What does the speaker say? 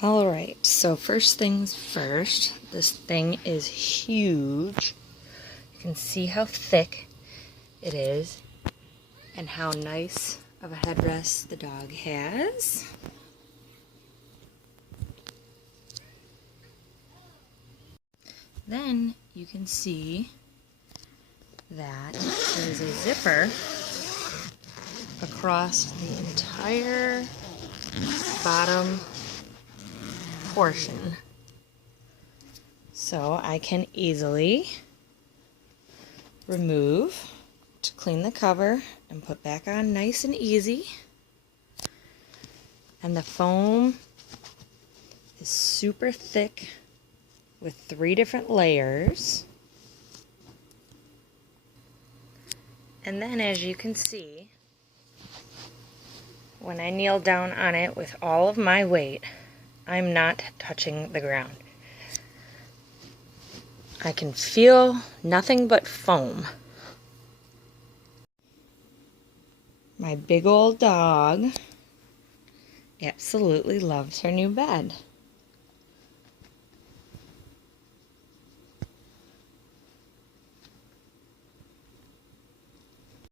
Alright, so first things first, this thing is huge. You can see how thick it is and how nice of a headrest the dog has. Then you can see that there's a zipper across the entire bottom portion. So I can easily remove to clean the cover and put back on nice and easy. And the foam is super thick with 3 different layers. And then, as you can see, when I kneel down on it with all of my weight, I'm not touching the ground. I can feel nothing but foam. My big old dog absolutely loves her new bed.